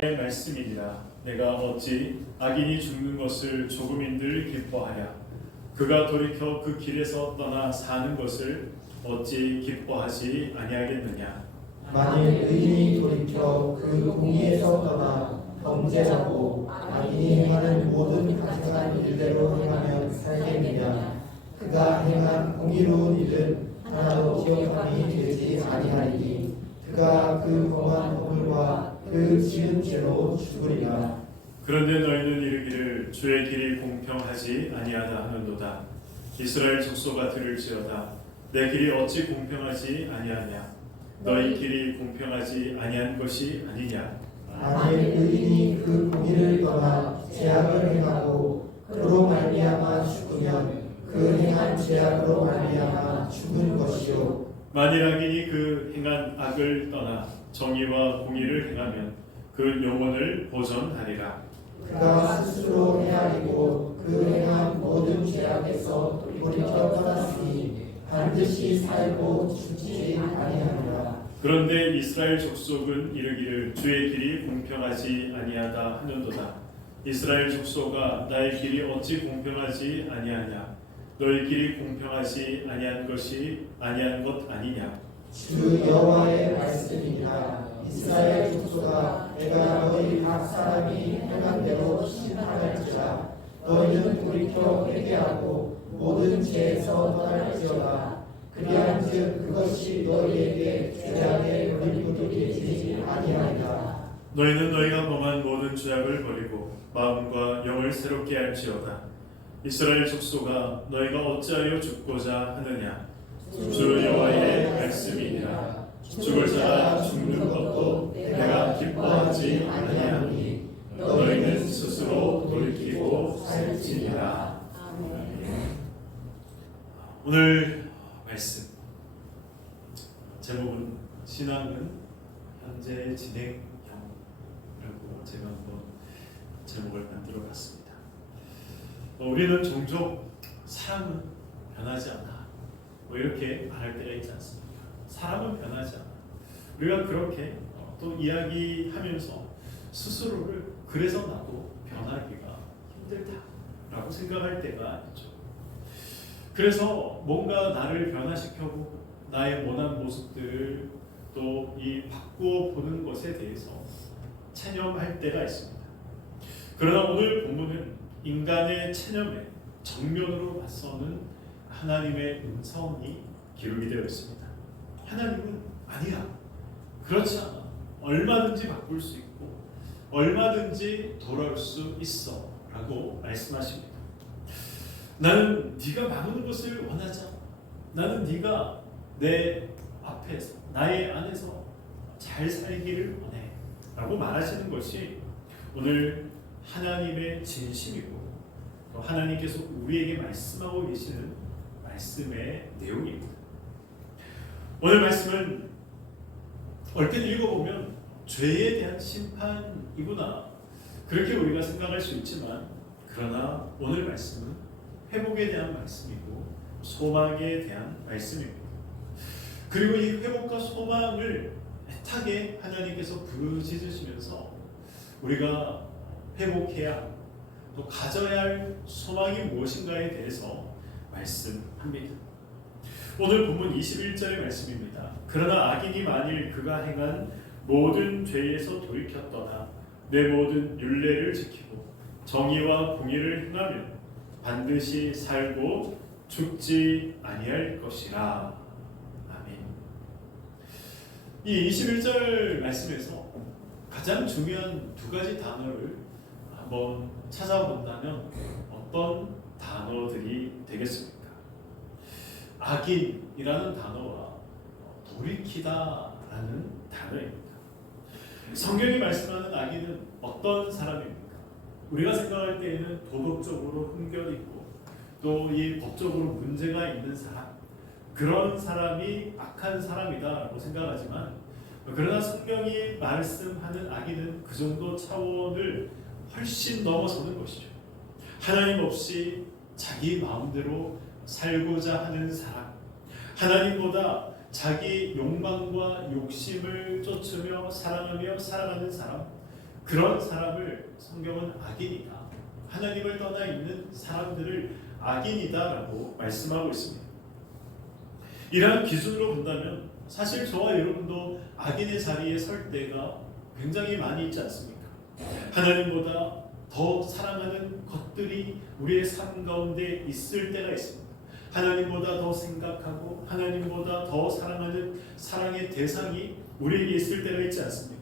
말씀이니라. 내가 어찌 악인이 죽는 것을 조금인들 기뻐하랴. 그가 돌이켜 그 길에서 떠나 사는 것을 어찌 기뻐하지 아니하겠느냐. 만일 의인이 돌이켜 그 공의에서 떠나 범죄하고 악인이 행하는 모든 가증한 일대로 행하면 살겠느냐. 그가 행한 공의로운 일은 하나도 기억함이 되지 아니하리니 그가 그 범한 허물과 그 지은 죄로 죽으리라. 그런데 너희는 이르기를 주의 길이 공평하지 아니하다 하는도다. 이스라엘 족속아 들을지어다. 내 길이 어찌 공평하지 아니하냐. 너희 길이 공평하지 아니한 것이 아니냐. 만일 의인이 그 공의를 떠나 죄악을 행하고 그로 말미암아 죽으면 그 행한 죄악으로 말미암아 죽은 것이요. 만일 악인이 그 행한 악을 떠나 정의와 공의를 행하면 그 영혼을 보전하리라. 그가 스스로 헤아리고 그 행한 모든 죄악에서 돌이켜 떠났으니 반드시 살고 죽지 아니하리라. 그런데 이스라엘 족속은 이르기를 주의 길이 공평하지 아니하다 하는도다. 이스라엘 족속아 나의 길이 어찌 공평하지 아니하냐. 너희 길이 공평하지 아니한 것이 아니한 것 아니냐. 주 여호와의 말씀이니라. 이스라엘 족속아 내가 너희 각 사람이 행한 대로 심판할지라. 너희는 돌이켜 회개하고 모든 죄에서 떠날지어다. 그리한즉 그것이 너희에게 죄악의 걸림돌이 되지 아니하리라. 너희는 너희가 범한 모든 죄악을 버리고 마음과 영을 새롭게 할지어다. 이스라엘 족속아 너희가 어찌하여 죽고자 하느냐. 주 여호와의 말씀이니라. 죽을 자가 죽는 것도 내가 기뻐하지 아니하니 너희는 스스로 돌이키고 살지니라. 오늘 말씀 제목은 신앙은 현재 진행형이라고 제가 한번 제목을 만들어 봤습니다. 우리는 종종 사람은 변하지 않아 이렇게 말할 때가 있지 않습니까? 사람은 변하지 않아. 우리가 그렇게 또 이야기하면서 스스로를 그래서 나도 변하기가 힘들다라고 생각할 때가 있죠. 그래서 뭔가 나를 변화시켜보고 나의 모난 모습들을 또 이 바꾸어 보는 것에 대해서 체념할 때가 있습니다. 그러나 오늘 본문은 인간의 체념에 정면으로 맞서는 하나님의 음성이 기록이 되어 있습니다. 하나님은 아니야. 그렇지 않아. 얼마든지 바꿀 수 있고 얼마든지 돌아올 수 있어 라고 말씀하십니다. 나는 네가 망하는 것을 원하지 않아. 나는 네가 내 앞에서 나의 안에서 잘 살기를 원해 라고 말하시는 것이 오늘 하나님의 진심이고 또 하나님께서 우리에게 말씀하고 계시는 말씀의 내용입니다. 오늘 말씀은 얼핏 읽어보면 죄에 대한 심판이구나 그렇게 우리가 생각할 수 있지만 그러나 오늘 말씀은 회복에 대한 말씀이고 소망에 대한 말씀입니다. 그리고 이 회복과 소망을 애타게 하나님께서 부르짖으시면서 우리가 회복해야 또 가져야 할 소망이 무엇인가에 대해서 말씀합니다. 오늘 본문 21절의 말씀입니다. 그러나 악인이 만일 그가 행한 모든 죄에서 돌이켰더나 내 모든 율례를 지키고 정의와 공의를 행하면 반드시 살고 죽지 아니할 것이라. 아멘. 이 21절 말씀에서 가장 중요한 두 가지 단어를 한번 찾아본다면 어떤 단어들이 되겠습니까? 악인이라는 단어와 돌이키다라는 단어입니다. 성경이 말씀하는 악인은 어떤 사람입니까? 우리가 생각할 때에는 도덕적으로 흠결 있고 또 이 법적으로 문제가 있는 사람, 그런 사람이 악한 사람이다라고 생각하지만 그러나 성경이 말씀하는 악인은 그 정도 차원을 훨씬 넘어서는 것이죠. 하나님 없이 자기 마음대로 살고자 하는 사람, 하나님보다 자기 욕망과 욕심을 쫓으며 사랑하며 살아가는 사람, 그런 사람을 성경은 악인이다, 하나님을 떠나 있는 사람들을 악인이다라고 말씀하고 있습니다. 이러한 기준으로 본다면 사실 저와 여러분도 악인의 자리에 설 때가 굉장히 많이 있지 않습니까? 하나님보다 더 사랑하는 것들이 우리의 삶 가운데 있을 때가 있습니다. 하나님보다 더 생각하고 하나님보다 더 사랑하는 사랑의 대상이 우리에게 있을 때가 있지 않습니까?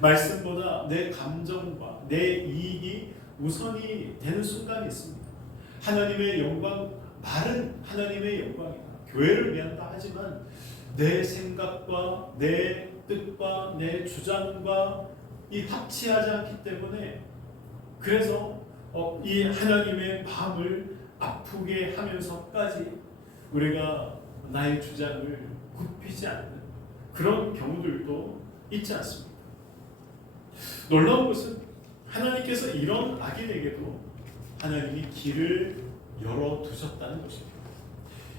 말씀보다 내 감정과 내 이익이 우선이 되는 순간이 있습니다. 하나님의 영광, 말은 하나님의 영광이다, 교회를 위한다 하지만 내 생각과 내 뜻과 내 주장과 이 합치하지 않기 때문에 그래서 이 하나님의 마음을 아프게 하면서까지 우리가 나의 주장을 굽히지 않는 그런 경우들도 있지 않습니까? 놀라운 것은 하나님께서 이런 악인에게도 하나님이 길을 열어두셨다는 것입니다.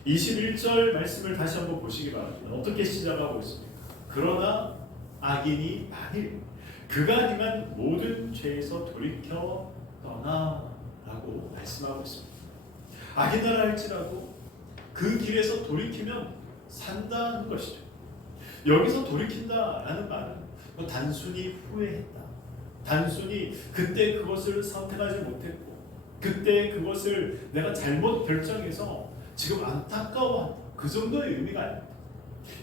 21절 말씀을 다시 한번 보시기 바랍니다. 어떻게 시작하고 있습니까? 그러나 악인이 만일 그가 행한 모든 죄에서 돌이켜 떠나라고 말씀하고 있습니다. 악인이라 할지라도 그 길에서 돌이키면 산다는 것이죠. 여기서 돌이킨다라는 말은 단순히 후회했다, 단순히 그때 그것을 선택하지 못했고 그때 그것을 내가 잘못 결정해서 지금 안타까워한다, 그 정도의 의미가 아닙니다.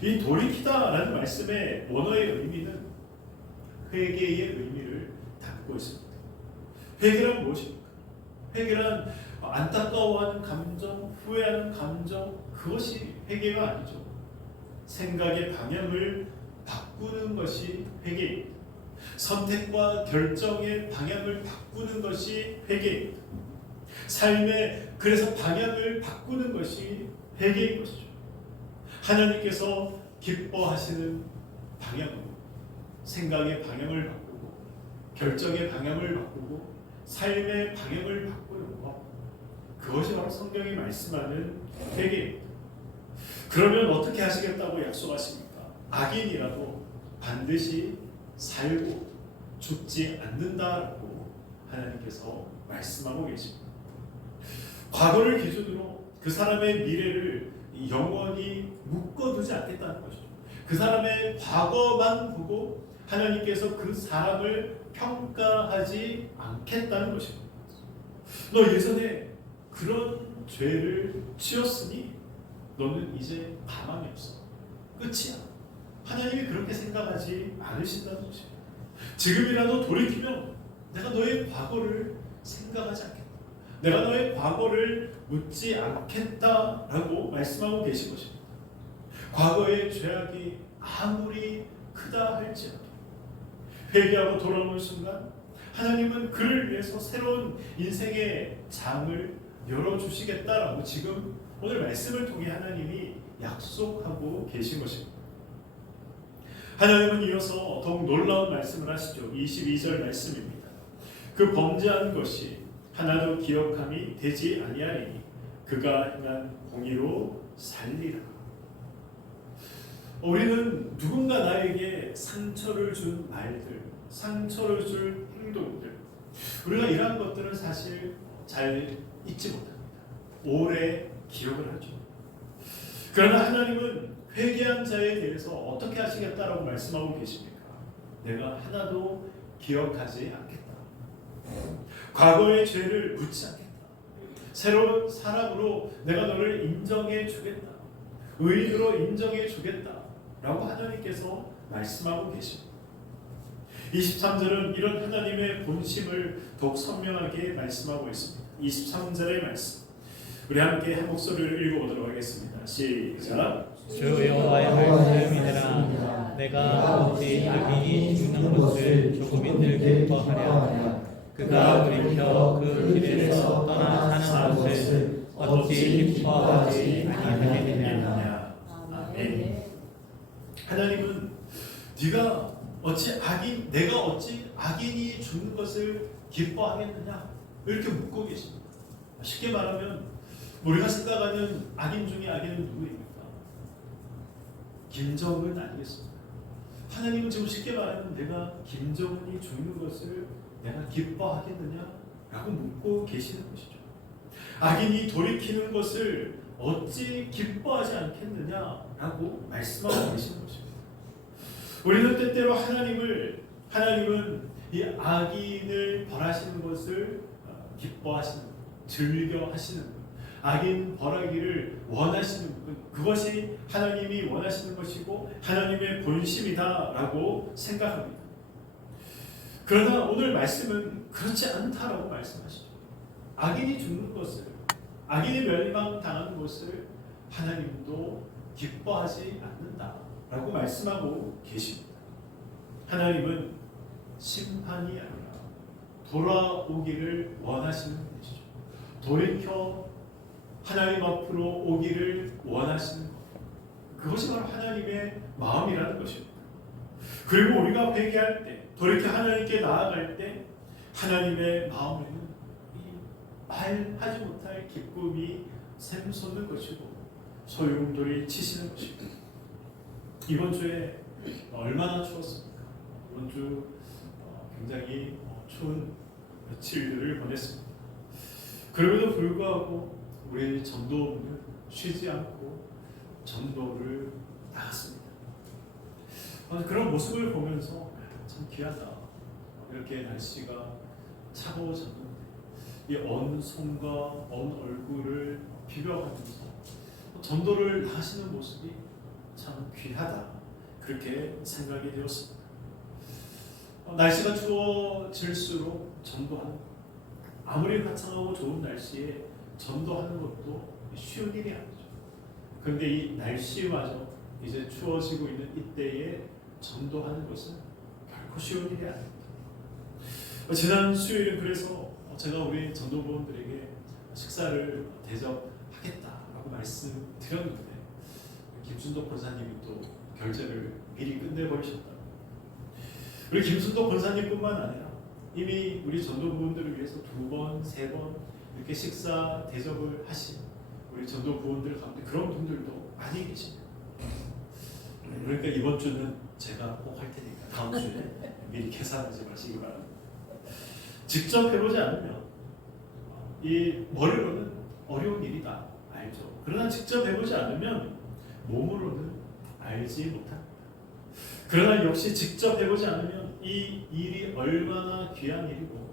이 돌이키다라는 말씀의 원어의 의미는 회개의 의미를 담고 있습니다. 회개란 무엇입니까? 회개란 안타까워하는 감정, 후회하는 감정, 그것이 회개가 아니죠. 생각의 방향을 바꾸는 것이 회개입니다. 선택과 결정의 방향을 바꾸는 것이 회개입니다. 삶의 그래서 방향을 바꾸는 것이 회개인 것이죠. 하나님께서 기뻐하시는 방향으로 생각의 방향을 바꾸고 결정의 방향을 바꾸고 삶의 방향을 바꾸는 것, 그것이 바로 성경이 말씀하는 회개입니다. 그러면 어떻게 하시겠다고 약속하십니까? 악인이라도 반드시 살고 죽지 않는다라고 하나님께서 말씀하고 계십니다. 과거를 기준으로 그 사람의 미래를 영원히 묶어두지 않겠다는 것이죠. 그 사람의 과거만 보고 하나님께서 그 사람을 평가하지 않겠다는 것입니다. 너 예전에 그런 죄를 지었으니 너는 이제 가망이 없어, 끝이야. 하나님이 그렇게 생각하지 않으신다는 것입니다. 지금이라도 돌이키면 내가 너의 과거를 생각하지 않겠다, 내가 너의 과거를 묻지 않겠다라고 말씀하고 계신 것입니다. 과거의 죄악이 아무리 크다 할지라도 회개하고 돌아오는 순간 하나님은 그를 위해서 새로운 인생의 장을 열어주시겠다라고 지금 오늘 말씀을 통해 하나님이 약속하고 계신 것입니다. 하나님은 이어서 더욱 놀라운 말씀을 하시죠. 22절 말씀입니다. 그 범죄한 것이 하나도 기억함이 되지 아니하리니 그가 행한 공의로 살리라. 우리는 누군가 나에게 상처를 준 말들, 상처를 줄 행동들, 우리가 이러한 것들은 사실 잘 잊지 못합니다. 오래 기억을 하죠. 그러나 하나님은 회개한 자에 대해서 어떻게 하시겠다라고 말씀하고 계십니까? 내가 하나도 기억하지 않겠다. 과거의 죄를 묻지 않겠다. 새로운 사람으로 내가 너를 인정해 주겠다. 의인으로 인정해 주겠다. 라고 하나님께서 말씀하고 계십니다. 23절은 이런 하나님의 본심을 더욱 선명하게 말씀하고 있습니다. 23절의 말씀, 우리 함께 한 목소리를 읽어보도록 하겠습니다. 시작. 주 여호와의 말씀을 믿으라. 내가 어찌 악인이 죽는 것을 조금이들 기뻐하랴. 그가 돌이켜 그 길에서 떠나 사는 것을 어찌 기뻐하지 아니하겠느냐. 아멘. 하나님은 내가 어찌 악인이 죽는 것을 기뻐하겠느냐 이렇게 묻고 계십니다. 쉽게 말하면 우리가 생각하는 악인 중에 악인은 누구입니까? 김정은 아니겠습니까? 하나님은 지금 쉽게 말하면 내가 김정은이 죽는 것을 내가 기뻐하겠느냐라고 묻고 계시는 것이죠. 악인이 돌이키는 것을 어찌 기뻐하지 않겠느냐라고 말씀하고 계시는 것입니다. 우리는 때때로 하나님은 이 악인을 벌하시는 것을 기뻐하시는 분, 즐겨하시는 분, 악인 벌하기를 원하시는 분, 그것이 하나님이 원하시는 것이고 하나님의 본심이다라고 생각합니다. 그러나 오늘 말씀은 그렇지 않다라고 말씀하시죠. 악인이 죽는 것을, 악인이 멸망당하는 것을 하나님도 기뻐하지 않는다라고 말씀하고 계십니다. 하나님은 심판이 아니라 돌아오기를 원하시는 분이시죠. 돌이켜 하나님 앞으로 오기를 원하시는 것, 그것이 바로 하나님의 마음이라는 것입니다. 그리고 우리가 회개할 때, 돌이켜 하나님께 나아갈 때 하나님의 마음에는 말하지 못할 기쁨이 샘솟는 것이고 소용돌이 치시는 것입니다. 이번 주에 얼마나 추웠습니까? 이번 주 굉장히 추운 며칠들을 보냈습니다. 그럼에도 불구하고 우리 전도부는 쉬지 않고 전도를 나갔습니다. 그런 모습을 보면서 참 귀하다. 이렇게 날씨가 차가워졌는데 이 언 손과 언 얼굴을 비벼가면서 전도를 하시는 모습이 참 귀하다. 그렇게 생각이 되었습니다. 날씨가 추워질수록 전도하는 것, 아무리 화창하고 좋은 날씨에 전도하는 것도 쉬운 일이 아니죠. 그런데 이 날씨마저 이제 추워지고 있는 이때에 전도하는 것은 결코 쉬운 일이 아닙니다. 지난 수요일은 그래서 제가 우리 전도부원들에게 식사를 대접하겠다라고 말씀드렸는데 김순덕 권사님이 또 결제를 미리 끝내버리셨다. 우리 김순덕 권사님뿐만 아니라 이미 우리 전도부원들을 위해서 2번, 3번 이렇게 식사 대접을 하신 우리 전도부원들 가운데 그런 분들도 많이 계십니다. 그러니까 이번 주는 제가 꼭 할 테니까 다음 주에 미리 계산하지 마시기 바랍니다. 직접 해보지 않으면 이 머리로는 어려운 일이다 알죠. 그러나 직접 해보지 않으면 몸으로는 알지 못합니다. 그러나 역시 직접 해보지 않으면 이 일이 얼마나 귀한 일이고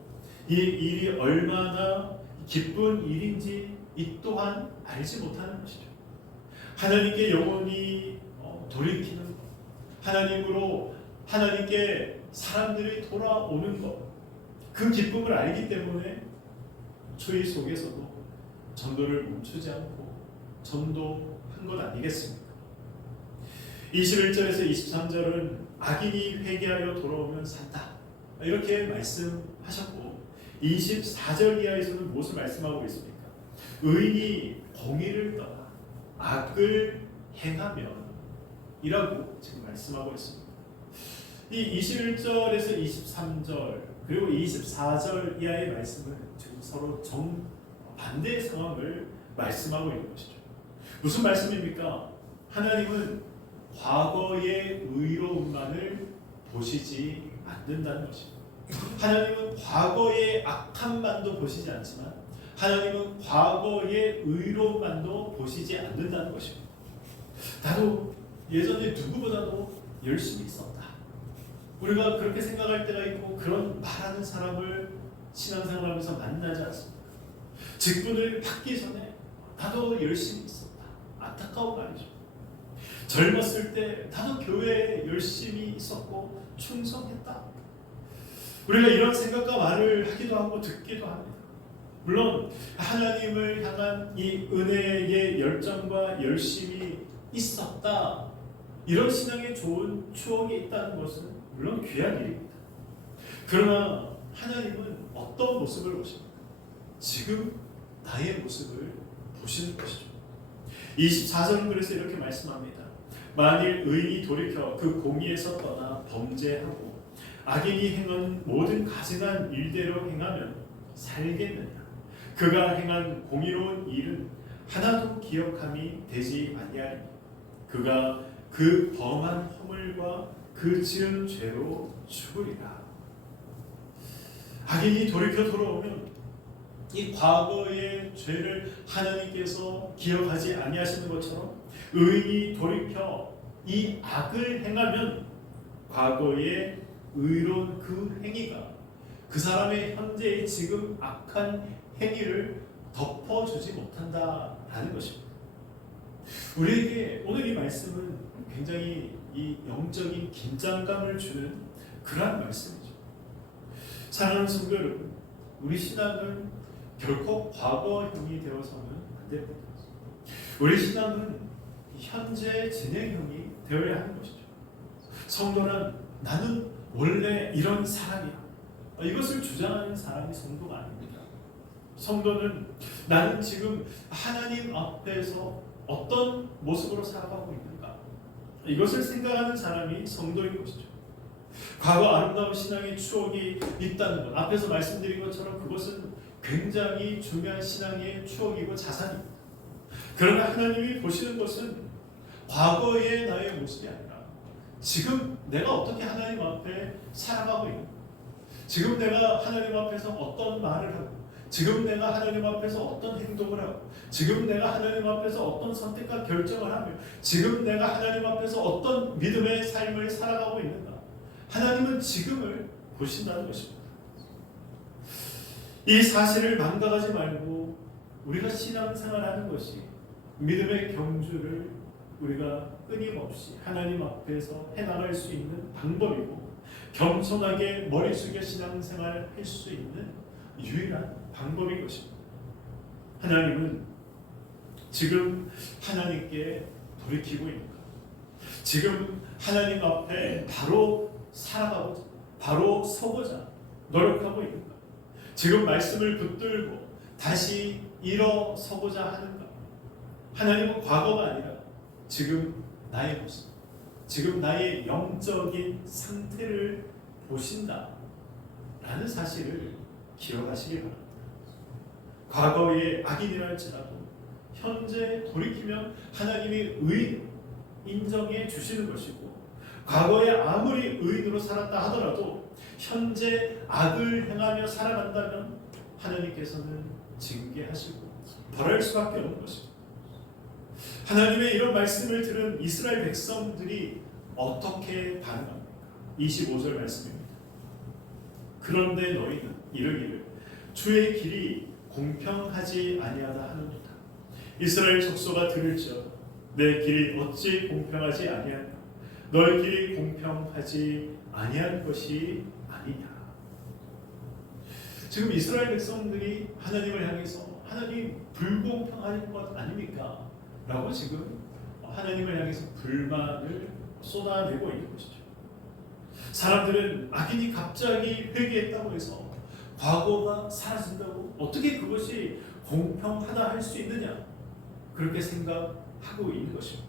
이 일이 얼마나 기쁜 일인지 이 또한 알지 못하는 것이죠. 하나님께 영혼이 돌이키는 것, 하나님으로 하나님께 사람들이 돌아오는 것, 그 기쁨을 알기 때문에 추위 속에서도 전도를 멈추지 않고 전도한 것 아니겠습니까? 21절에서 23절은 악인이 회개하여 돌아오면 산다 이렇게 말씀하셨고 24절 이하에서는 무엇을 말씀하고 있습니까? 의인이 공의를 떠나 악을 행하면 이라고 지금 말씀하고 있습니다. 이 21절에서 23절 그리고 24절 이하의 말씀은 지금 서로 정반대의 상황을 말씀하고 있는 것이죠. 무슨 말씀입니까? 하나님은 과거의 의로움만을 보시지 않는다는 것입니다. 하나님은 과거의 악함만도 보시지 않지만 하나님은 과거의 의로움만도 보시지 않는다는 것입니다. 나도 예전에 누구보다도 열심히 있었다. 우리가 그렇게 생각할 때가 있고 그런 말하는 사람을 신앙생활하면서 만나지 않습니까? 직분을 받기 전에 나도 열심히 있었다. 안타까운 말이죠. 젊었을 때 나도 교회에 열심히 있었고 충성했다. 우리가 이런 생각과 말을 하기도 하고 듣기도 합니다. 물론 하나님을 향한 이 은혜의 열정과 열심이 있었다. 이런 신앙에 좋은 추억이 있다는 것은 물론 귀한 일입니다. 그러나 하나님은 어떤 모습을 보십니까? 지금 나의 모습을 보시는 것이죠. 24절은 그래서 이렇게 말씀합니다. 만일 의인이 돌이켜 그 공의에서 떠나 범죄하고 악인이 행한 모든 가증한 일대로 행하면 살겠느냐? 그가 행한 공의로운 일은 하나도 기억함이 되지 아니하리니 그가 그 범한 허물과 그 지은 죄로 죽으리라. 악인이 돌이켜 돌아오면 이 과거의 죄를 하나님께서 기억하지 아니하시는 것처럼 의인이 돌이켜 이 악을 행하면 과거의 의로운 그 행위가 그 사람의 현재의 지금 악한 행위를 덮어주지 못한다라는 것입니다. 우리에게 오늘 이 말씀은 굉장히 이 영적인 긴장감을 주는 그러한 말씀이죠. 사랑하는 성도 여러분, 우리 신앙은 결코 과거형이 되어서는 안 됩니다. 우리 신앙은 현재 진행형이 되어야 하는 것이죠. 성도는 나는 원래 이런 사람이야, 이것을 주장하는 사람이 성도가 아닙니다. 성도는 나는 지금 하나님 앞에서 어떤 모습으로 살아가고 있는가, 이것을 생각하는 사람이 성도인 것이죠. 과거 아름다운 신앙의 추억이 있다는 것, 앞에서 말씀드린 것처럼 그것은 굉장히 중요한 신앙의 추억이고 자산입니다. 그러나 하나님이 보시는 것은 과거의 나의 모습이 아니라 지금 내가 어떻게 하나님 앞에 살아가고 있는가, 지금 내가 하나님 앞에서 어떤 말을 하고, 지금 내가 하나님 앞에서 어떤 행동을 하고, 지금 내가 하나님 앞에서 어떤 선택과 결정을 하며, 지금 내가 하나님 앞에서 어떤 믿음의 삶을 살아가고 있는가, 하나님은 지금을 보신다는 것입니다. 이 사실을 망각하지 말고 우리가 신앙생활하는 것이 믿음의 경주를 우리가 끊임없이 하나님 앞에서 해나갈 수 있는 방법이고, 겸손하게 머리 숙여 신앙생활을 할 수 있는 유일한 방법인 것입니다. 하나님은 지금 하나님께 돌이키고 있는가, 지금 하나님 앞에 바로 살아가고자, 바로 서고자 노력하고 있는가, 지금 말씀을 붙들고 다시 일어서고자 하는가. 하나님은 과거가 아니라 지금 나의 모습, 지금 나의 영적인 상태를 보신다 라는 사실을 기억하시기 바랍니다. 과거의 악인이랄지라도 현재 돌이키면 하나님이 의인 인정해 주시는 것이고, 과거에 아무리 의인으로 살았다 하더라도 현재 악을 행하며 살아간다면 하나님께서는 징계하시고 벌할 수밖에 없는 것입니다. 하나님의 이런 말씀을 들은 이스라엘 백성들이 어떻게 반응합니까? 25절 말씀입니다. 그런데 너희는 이르기를 주의 길이 공평하지 아니하다 하는도다. 이스라엘 족속아 들을지어다. 내 길이 어찌 공평하지 아니하냐? 너희 길이 공평하지 아니한 것이 아니냐. 지금 이스라엘 백성들이 하나님을 향해서 하나님 불공평한 것 아닙니까? 라고 지금 하나님을 향해서 불만을 쏟아내고 있는 것이죠. 사람들은 악인이 갑자기 회개했다고 해서 과거가 사라진다고, 어떻게 그것이 공평하다 할 수 있느냐, 그렇게 생각하고 있는 것입니다.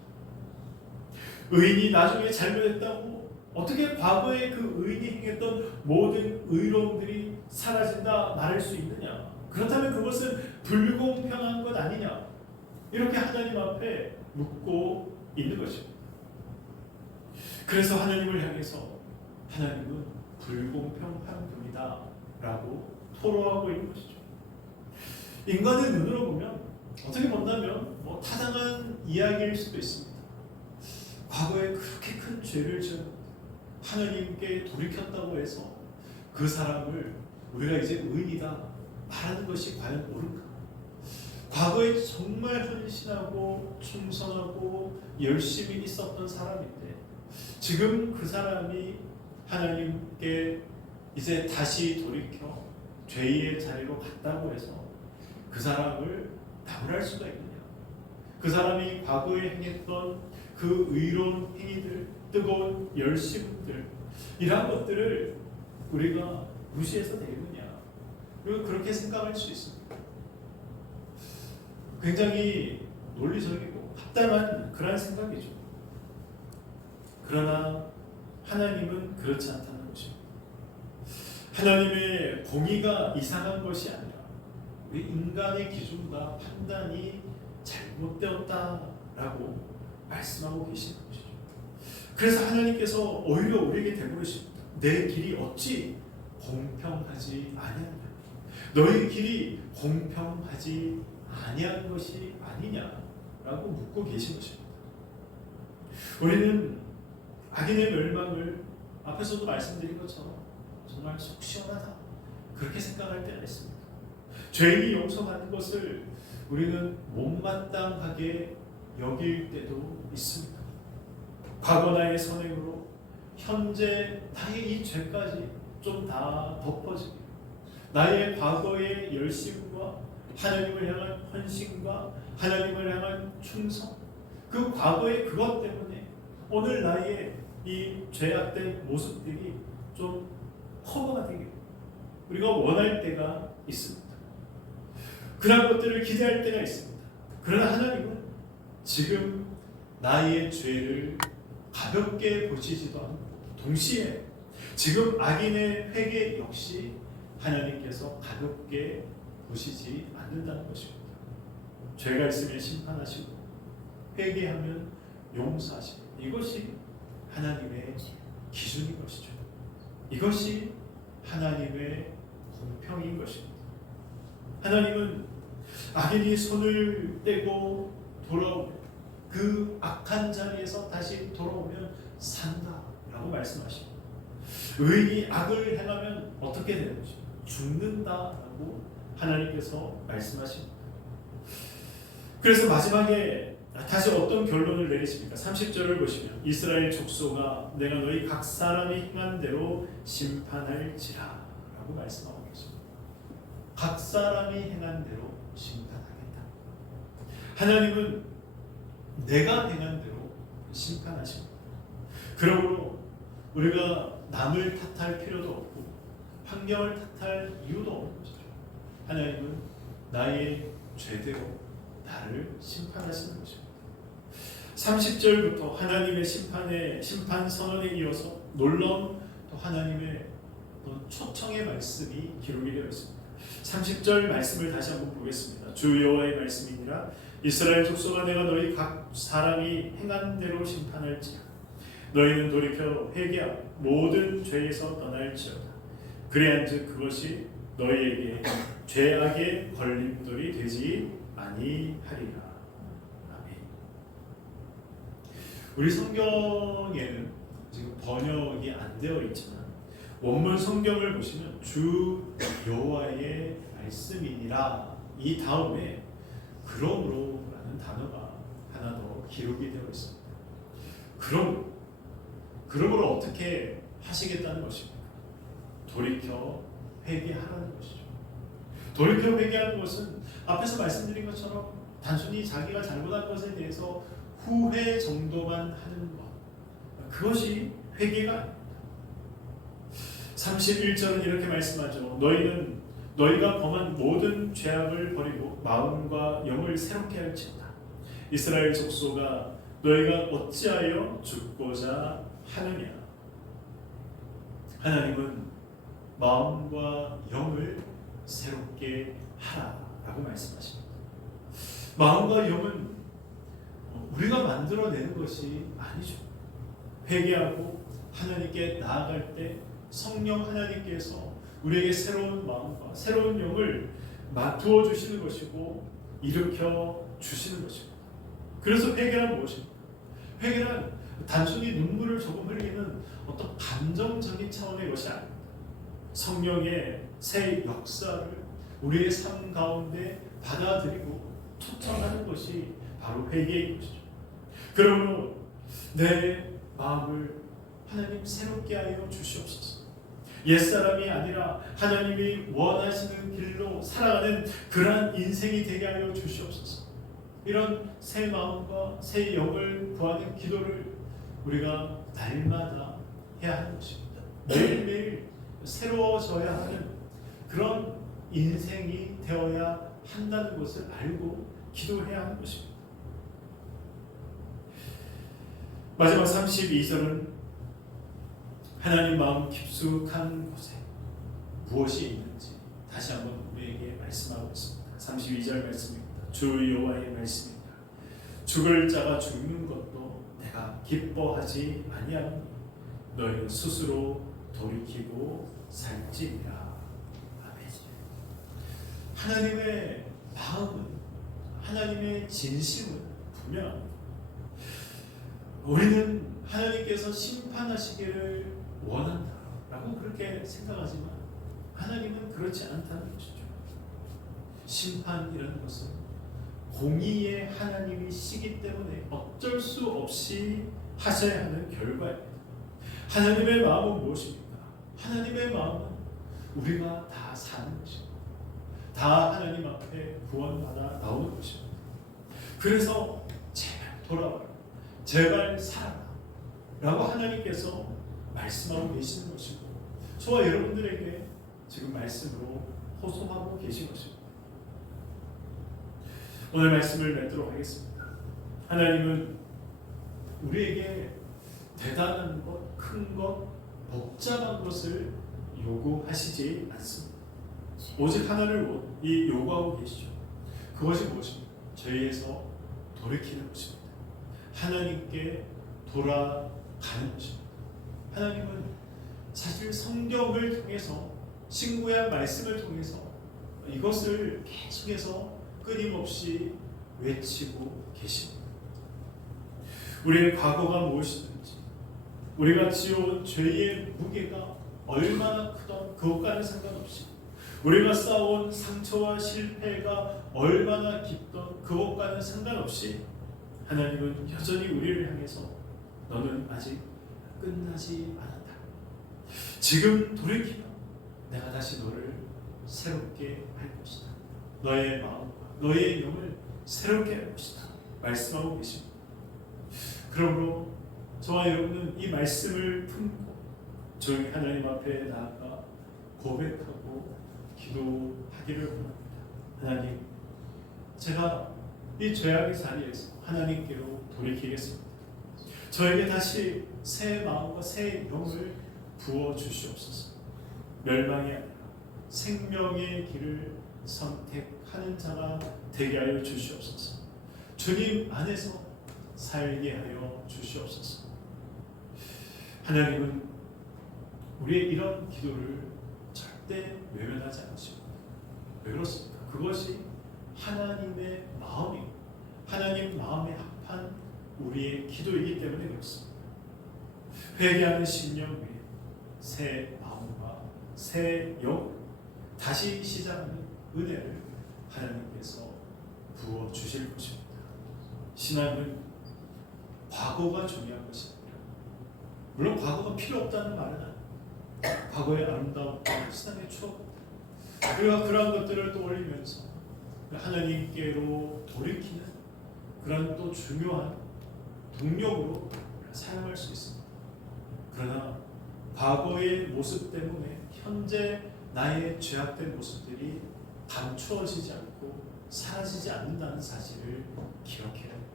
의인이 나중에 잘못했다고 어떻게 과거에 그 의인이 행했던 모든 의로움들이 사라진다 말할 수 있느냐, 그렇다면 그것은 불공평한 것 아니냐, 이렇게 하나님 앞에 묻고 있는 것입니다. 그래서 하나님을 향해서 하나님은 불공평한 분이다 라고 토로하고 있는 것이죠. 인간의 눈으로 보면 어떻게 본다면 타당한 이야기일 수도 있습니다. 과거에 그렇게 큰 죄를 지은 하나님께 돌이켰다고 해서 그 사람을 우리가 이제 의인이다 말하는 것이 과연 옳은가? 과거에 정말 헌신하고 충성하고 열심히 있었던 사람인데 지금 그 사람이 하나님께 이제 다시 돌이켜 죄의 자리로 갔다고 해서 그 사람을 나무랄 수가 있느냐? 그 사람이 과거에 행했던 그 의로운 행위들, 뜨거운 열심들, 이러한 것들을 우리가 무시해서 되느냐? 그리고 그렇게 생각할 수 있습니다. 굉장히 논리적이고 합당한 그런 생각이죠. 그러나 하나님은 그렇지 않다는 것입니다. 하나님의 공의가 이상한 것이 아니라 우리 인간의 기준과 판단이 잘못되었다라고 말씀하고 계시는 것이죠. 그래서 하나님께서 오히려 우리에게 대물으십니다. 내 길이 어찌 공평하지 아니하냐? 너희 길이 공평하지 아니한 것이 아니냐라고 묻고 계신 것입니다. 우리는 악인의 멸망을 앞에서도 말씀드린 것처럼 정말 속 시원하다 그렇게 생각할 때가 있습니다. 죄인이 용서받는 것을 우리는 못마땅하게 여길 때도 있습니다. 과거 나의 선행으로 현재 나의 이 죄까지 좀 다 덮어지게, 나의 과거의 열심과 하나님을 향한 헌신과 하나님을 향한 충성, 그 과거의 그것 때문에 오늘 나의 이 죄악된 모습들이 좀 커버가 되기를 우리가 원할 때가 있습니다. 그런 것들을 기대할 때가 있습니다. 그러나 하나님은 지금 나의 죄를 가볍게 보시지도 않고 동시에 지금 악인의 회개 역시 하나님께서 가볍게 보시지 않는다는 것입니다. 죄가 있으면 심판하시고 회개하면 용서하시고 이것이 하나님의 기준인 것이죠. 이것이 하나님의 공평인 것입니다. 하나님은 악인이 손을 떼고 돌아오면 그 악한 자리에서 다시 돌아오면 산다라고 말씀하십니다. 의인이 악을 행하면 어떻게 되는 것입니까? 죽는다라고 하나님께서 말씀하십니다. 그래서 마지막에 다시 어떤 결론을 내리십니까? 30절을 보시면 이스라엘 족속아 내가 너희 각 사람이 행한 대로 심판할지라 라고 말씀하고 계십니다. 각 사람이 행한 대로 심판하겠다. 하나님은 내가 행한 대로 심판하십니다. 그러므로 우리가 남을 탓할 필요도 없고 환경을 탓할 이유도 없는 것이죠. 하나님은 나의 죄대로 나를 심판하시는 것입니다. 30절부터 하나님의 심판 선언에 이어서 놀라운 또 하나님의 또 초청의 말씀이 기록이 되어 있습니다. 30절 말씀을 다시 한번 보겠습니다. 주 여호와의 말씀이니라 이스라엘 족속아 내가 너희 각 사람이 행한 대로 심판할지라 너희는 돌이켜 회개하고 모든 죄에서 떠날지어다. 그래야인즉 그것이 너희에게 죄악의 걸림돌이 되지 아니하리라. 아멘. 우리 성경에는 지금 번역이 안 되어 있지만 원문 성경을 보시면 주 여호와의 말씀이니라 이 다음에 그러므로라는 단어가 하나 더 기록이 되어 있습니다. 그러므로 어떻게 하시겠다는 것입니까? 돌이켜 회개하라는 것이죠. 돌이켜 회개하는 것은 앞에서 말씀드린 것처럼 단순히 자기가 잘못한 것에 대해서 후회 정도만 하는 것, 그것이 회개가 아닙니다. 31절은 이렇게 말씀하죠. 너희가 범한 모든 죄악을 버리고 마음과 영을 새롭게 할지어다. 이스라엘 족속아 너희가 어찌하여 죽고자 하느냐. 하나님은 마음과 영을 새롭게 하라라고 말씀하십니다. 마음과 영은 우리가 만들어내는 것이 아니죠. 회개하고 하나님께 나아갈 때 성령 하나님께서 우리에게 새로운 마음과 새로운 영을 부어 주시는 것이고 일으켜 주시는 것입니다. 그래서 회개란 무엇입니까? 회개란 단순히 눈물을 조금 흘리는 어떤 감정적인 차원의 것이 아닙니다. 성령의 새 역사를 우리의 삶 가운데 받아들이고 초청하는 것이 바로 회개인 것이죠. 그러므로 내 마음을 하나님 새롭게 하여 주시옵소서. 옛사람이 아니라 하나님이 원하시는 길로 살아가는 그러한 인생이 되게 하여 주시옵소서. 이런 새 마음과 새 영을 구하는 기도를 우리가 날마다 해야 하는 것입니다. 매일매일 새로워져야 하는 그런 인생이 되어야 한다는 것을 알고 기도해야 하는 것입니다. 마지막 32절은 하나님 마음 깊숙한 곳에 무엇이 있는지 다시 한번 우리에게 말씀하고 있습니다. 32절 말씀입니다. 주 여호와의 말씀입니다. 죽을 자가 죽는 것도 내가 내가 기뻐하지 아니하니 너희는 스스로 돌이키고 살지니라. 아멘. 하나님의 마음은, 하나님의 진심은 분명합니다. 우리는 하나님께서 심판하시기를 원한다라고 그렇게 생각하지만 하나님은 그렇지 않다는 것이죠. 심판이라는 것은 공의의 하나님이시기 때문에 어쩔 수 없이 하셔야 하는 결과입니다. 하나님의 마음은 무엇입니까? 하나님의 마음은 우리가 다 사는 것입니다. 다 하나님 앞에 구원받아 나오는 것입니다. 그래서 제발 돌아와라, 제발 살아라 라고 하나님께서 말씀하고 계시는 것이고, 저와 여러분들에게 지금 말씀으로 호소하고 계신 것입니다. 오늘 말씀을 맺도록 하겠습니다. 하나님은 우리에게 대단한 것, 큰 것, 복잡한 것을 요구하시지 않습니다. 오직 하나를 요구하고 계시죠. 그것이 무엇입니까? 죄에서 돌이키는 것입니다. 하나님께 돌아가는 것입니다. 하나님은 사실 성경을 통해서, 신구약 말씀을 통해서 이것을 계속해서 끊임없이 외치고 계십니다. 우리의 과거가 무엇이든지, 우리가 지어온 죄의 무게가 얼마나 크던 그것과는 상관없이, 우리가 쌓아온 상처와 실패가 얼마나 깊던 그것과는 상관없이 하나님은 여전히 우리를 향해서 너는 아직 끝나지 않았다. 지금 돌이키면 내가 다시 너를 새롭게 할 것이다. 너의 마음과 너의 영을 새롭게 할 것이다. 말씀하고 계십니다. 그러므로 저와 여러분은 이 말씀을 품고 조용히 하나님 앞에 나아가 고백하고 기도하기를 원합니다. 하나님, 제가 이 죄악의 자리에서 하나님께로 돌이키겠습니다. 저에게 다시 새 마음과 새 영을 부어 주시옵소서. 멸망이 아니라 생명의 길을 선택하는 자가 되게 하여 주시옵소서. 주님 안에서 살게 하여 주시옵소서. 하나님은 우리의 이런 기도를 절대 외면하지 않으십니다. 왜 그렇습니까? 그것이 하나님의 마음이고 하나님 마음에 합한 우리의 기도이기 때문에 그렇습니다. 회개하는 심령 위에 새 마음과 새 영, 다시 시작하는 은혜를 하나님께서 부어 주실 것입니다. 신앙은 과거가 중요한 것이 아니라, 물론 과거가 필요 없다는 말은 아닙니다. 과거의 아름다운 신앙의 추억, 우리가 그러한 것들을 떠올리면서 하나님께로 돌이키는 그런 또 중요한 동력으로 사용할 수 있습니다. 그러나 과거의 모습 때문에 현재 나의 죄악된 모습들이 감추어지지 않고 사라지지 않는다는 사실을 기억해야 합니다.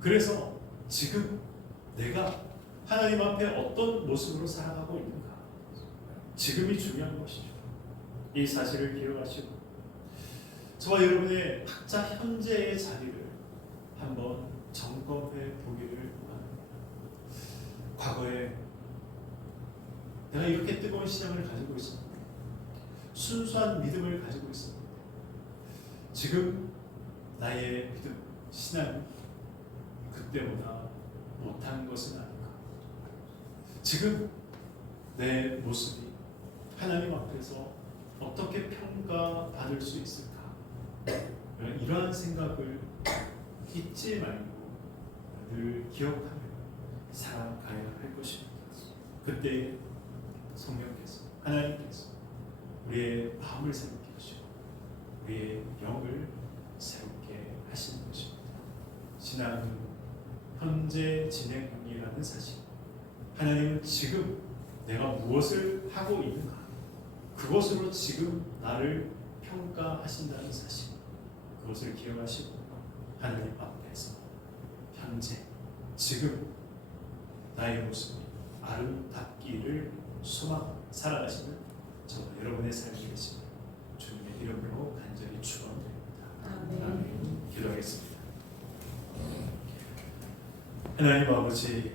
그래서 지금 내가 하나님 앞에 어떤 모습으로 살아가고 있는가, 지금이 중요한 것이죠. 이 사실을 기억하시고 저와 여러분의 각자 현재의 자리를 한번 점검해 보기를 원합니다. 과거에 내가 이렇게 뜨거운 신앙을 가지고 있었는데, 순수한 믿음을 가지고 있었는데, 지금 나의 믿음, 신앙은 그때보다 못한 것은 아닌가. 지금 내 모습이 하나님 앞에서 어떻게 평가받을 수 있을까? 이러한 생각을 잊지 말고 늘 기억하며 살아가야 할 것입니다. 그때 성령께서, 하나님께서 우리의 마음을 새롭게 하시고 우리의 영을 새롭게 하시는 것입니다. 신앙은 현재 진행형이라는 사실, 하나님은 지금 내가 무엇을 하고 있는가, 그것으로 지금 나를 평가하신다는 사실, 그것을 기억하시고 하나님 앞에서 현재 지금 나의 모습이 아름답기를 소망 살아가시는 저와 여러분의 삶이 되시길 주님의 이름으로 간절히 축원드립니다. 아멘. 기도하겠습니다. 하나님 아버지,